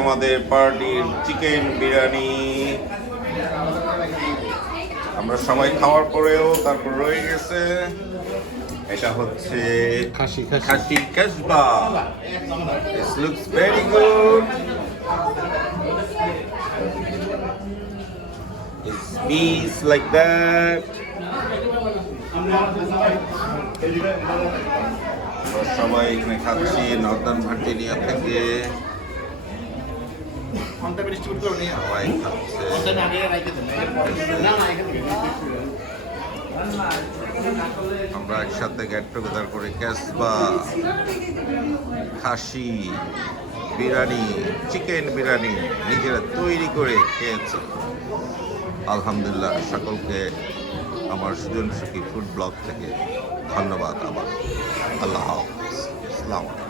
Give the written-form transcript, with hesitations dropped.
আমাদের পার্টির চিকেন বিরিয়ানি আমরা সবাই খাওয়ার পরেও তারপর রয়ে গেছে। এটা হচ্ছে খাসি কাসবা। This looks very good. It's piece like that. আমরা সবাই এখানে খাচ্ছি নর্দার্ন ভার্জিনিয়া থেকে। সবাই খাচ্ছে। আমরা একসাথে গেট টুগেদার করে কাসবা খাসি বিরিয়ানি চিকেন বিরিয়ানি নিজেরা তৈরি করে খেয়েছি। আলহামদুলিল্লাহ, সকলকে আমার সৃজন সুখী ফুড ব্লগ থেকে ধন্যবাদ। আবার আল্লাহ হাফেজ। আসসালামু আলাইকুম।